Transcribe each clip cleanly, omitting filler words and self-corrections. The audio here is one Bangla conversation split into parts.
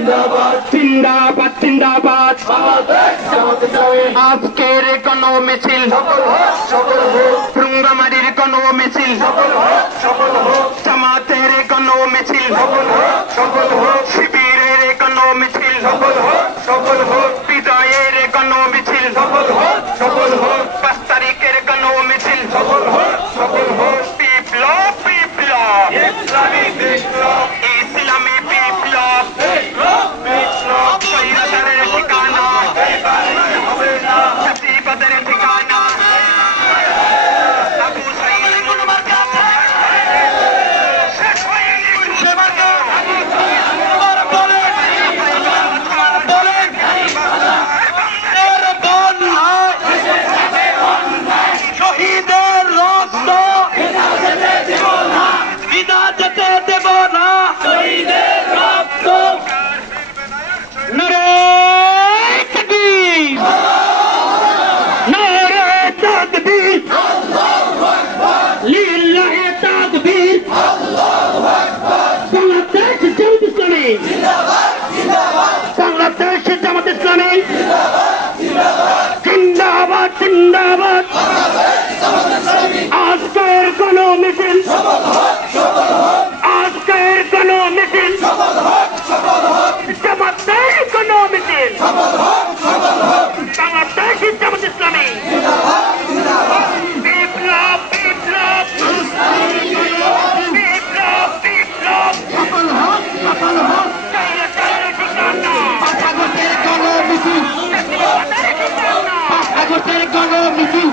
জিন্দাবাদ জিন্দাবাদ আজকের কোন মিছিল রুঙ্গামারির কোন মিছিল জামাতের কোন মিছিল শিবিরের কোন মিছিল বিজয়ের কোন মিছিল 5 তারিখের কোন মিছিল বিপ্লব বিপ্লব ইসলামী বিপ্লব স্বৈরাচারের ঠিকানা ফ্যাসিবাদের ঠিকানা আবু সাঈদ শেষ হয়নি শহীদের রক্ত বিনা যেতে দেব না শহীদের রক্ত নারায়ে তাকবীর নারায়ে তাকবীর আল্লাহু আকবার লিল্লাহি তাকবীর আল্লাহু আকবার বাংলাদেশ জামাত ইসলামী জিন্দাবাদ জিন্দাবাদ বাংলাদেশ জামাত ইসলামী জিন্দাবাদ জিন্দাবাদ জিন্দাবাদ আজকের কোন মিছিল আজকের কোন মিছিল জামাতের কোন মিছিল বাংলাদেশ জামাত ইসলামী বিপ্লব বিপ্লব বিপ্লব বিপ্লব সফল হোক ঠিকানা আগস্টের কোন মিছিল আগস্টের কোন মিছিল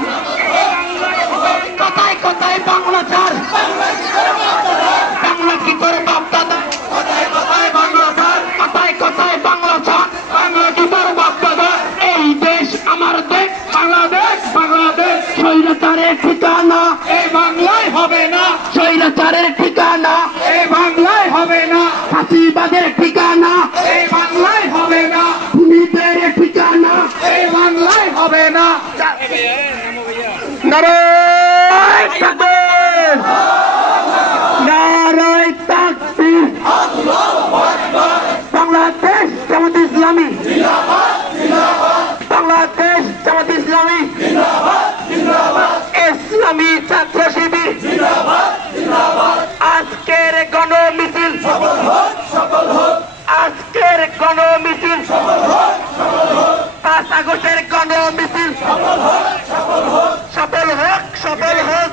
কোথায় কোথায় বাংলা ছাড় বাংলা কি করে বাপ দাদা কোথায় কোথায় বাংলা ছাড় কোথায় কোথায় বাংলা ছাড় বাংলা কি করে বাপ দাদা এই দেশ আমার দেশ বাংলাদেশ বাংলাদেশ স্বৈরাচারের ঠিকানা এই বাংলায় হবে না স্বৈরাচারের ঠিকানা এই বাংলায় হবে না ফাঁসিবাদের ঠিকানা এই বাংলায় হবে না খুনিদের ঠিকানা এই বাংলায় হবে না নারায়ে তাকবীর নারায়ে তাকবীর আল্লাহু আকবার বাংলাদেশ জামাত ইসলামী জিন্দাবাদ জিন্দাবাদ বাংলাদেশ জামাত ইসলামী জিন্দাবাদ জিন্দাবাদ ইসলামী ছাত্র শিবির জিন্দাবাদ জিন্দাবাদ আজকের গণ মিছিল সফল হোক আজকের গণ মিছিল সফল হোক 5 আগস্টের গণ মিছিল সফল হোক